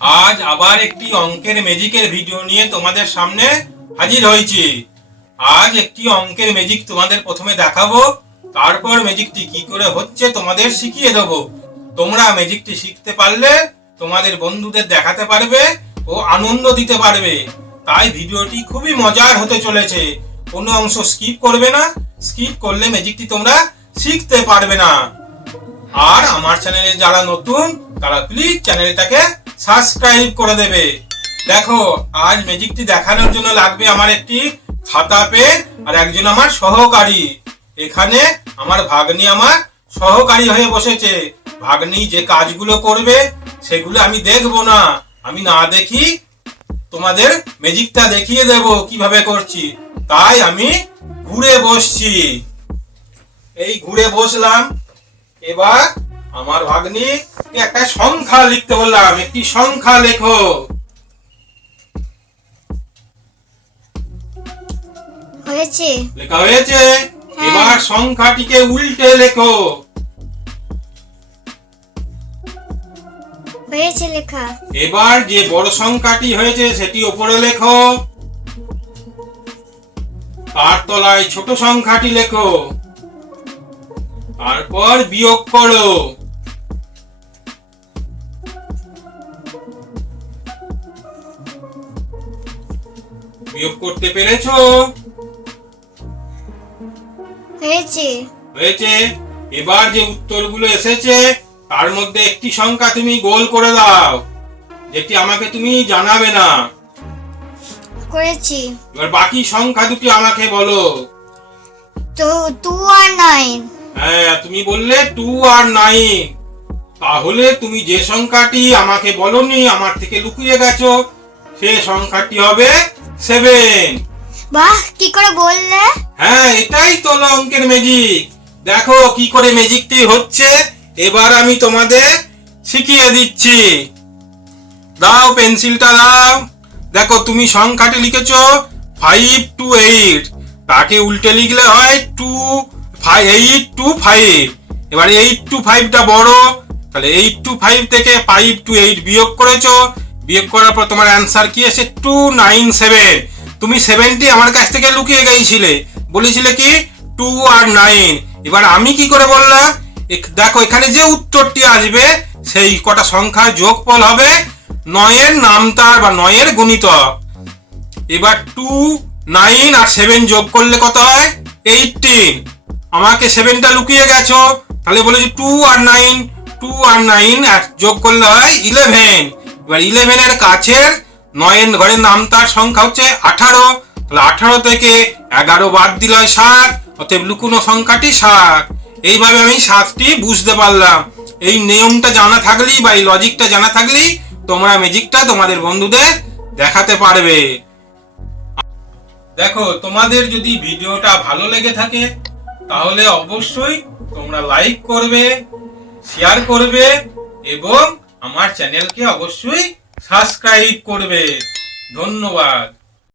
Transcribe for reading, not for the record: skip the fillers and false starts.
আজ আবার একটি অঙ্কের ম্যাজিকের ভিডিও নিয়ে তোমাদের সামনে হাজির হয়েছি। আজ একটি অঙ্কের ম্যাজিক তোমাদের প্রথমে দেখাবো, তারপর ম্যাজিকটি কি করে হচ্ছে তোমাদের শিখিয়ে দেবো। তোমরা ম্যাজিকটি শিখতে পারলে তোমাদের বন্ধুদের দেখাতে পারবে ও আনন্দ দিতে পারবে। তাই ভিডিওটি খুবই মজার হতে চলেছে। কোনো অংশ স্কিপ করবে না, স্কিপ করলে ম্যাজিকটি তোমরা শিখতে পারবে না। আর আমার চ্যানেলে যারা নতুন তারা প্লিজ চ্যানেলটাকে সাবস্ক্রাইব করে দেবে। দেখো, আজ ম্যাজিকটি দেখানোর জন্য লাগবে আমার একটি খাতা পেন আর একজন আমার সহকারী। এখানে আমার ভাগ্নি আমার সহকারী হয়ে বসেছে। ভাগ্নি যে কাজগুলো করবে সেগুলো আমি দেখবো না, আমি না দেখি তোমাদের ম্যাজিকটা দেখিয়ে দেব কিভাবে করছি। তাই আমি ঘুরে বসছি। এই ঘুরে বসলাম। এবার আমার ভাগ্নিকে একটা সংখ্যা লিখতে বললাম, একটি সংখ্যা লেখো। হয়েছে? লেখা হয়েছে। এবার সংখ্যাটিকে উল্টে লেখো। হয়েছে লেখা। এবার যে বড় সংখ্যাটি হয়েছে সেটি উপরে লেখো, তার তলায় ছোট সংখ্যাটি লেখো, তারপর বিয়োগ করো। বিয়োগ করতে পেরেছো? হয়েছে। হয়েছে। এবার যে উত্তরগুলো এসেছে তার মধ্যে একটি সংখ্যা তুমি গোল করে দাও, যেটি আমাকে তুমি জানাবে না। করেছি। এবার বাকি সংখ্যা দুটি আমাকে বলো। তো 2 আর 9। হ্যাঁ, তুমি বললে 2 আর 9। তাহলে তুমি যে সংখ্যাটি আমাকে বলনি, আমার থেকে লুকিয়ে গেছো, সে সংখ্যাটি হবে 7। বাহ, কি করে বললে? হ্যাঁ, এটাই তো অঙ্কের ম্যাজিক। দেখো কি করে ম্যাজিকটি হচ্ছে। এবার আমি তোমাদের শিখিয়ে দিচ্ছি। দাও, পেন্সিলটা দাও। দেখো, তুমি সংখ্যাটি লিখেছো 5 to 8, তাকে উল্টে লিখলে হয় 8 to 5। এবার 8 to 5টা বড়, তাহলে 8 to 5 থেকে 5 to 8 বিয়োগ করেছো। বিয়োগ করার পর তোমার অ্যান্সার কি এসে 297। তুমি 7টি আমার কাছ থেকে লুকিয়ে গিয়েছিলে, বলেছিলে কি 2 আর 9। এবার আমি কি করে বললাম, দেখো এখানে যে উত্তরটি আসবে সেই কটা সংখ্যার যোগফল হবে 9-এর নামতার বা 9-এর গুণিতক। এবার 2, 9 আর 7 যোগ করলে কত হয় 18। আমাকে 7টা লুকিয়ে গেছো, তাহলে বলেছি 2 আর 9 যোগ করলে হয় 11। এবার 11-এর কাছের 9-এর ঘরের নামতার সংখ্যা হচ্ছে 18। তাহলে 18 থেকে 11 বাদ দিলে হয় 7, অতএব লুকুনো সংখ্যাটি 7। এইভাবে আমি 7টি বুঝতে পারলাম। এই নিয়মটা জানা থাকলেই বা এই লজিকটা জানা থাকলেই তোমরা ম্যাজিকটা তোমাদের বন্ধুদের দেখাতে পারবে। দেখো, তোমাদের যদি ভিডিওটা ভালো লেগে থাকে তাহলে অবশ্যই তোমরা লাইক করবে, শেয়ার করবে এবং আমার চ্যানেলকে অবশ্যই সাবস্ক্রাইব করবে। ধন্যবাদ।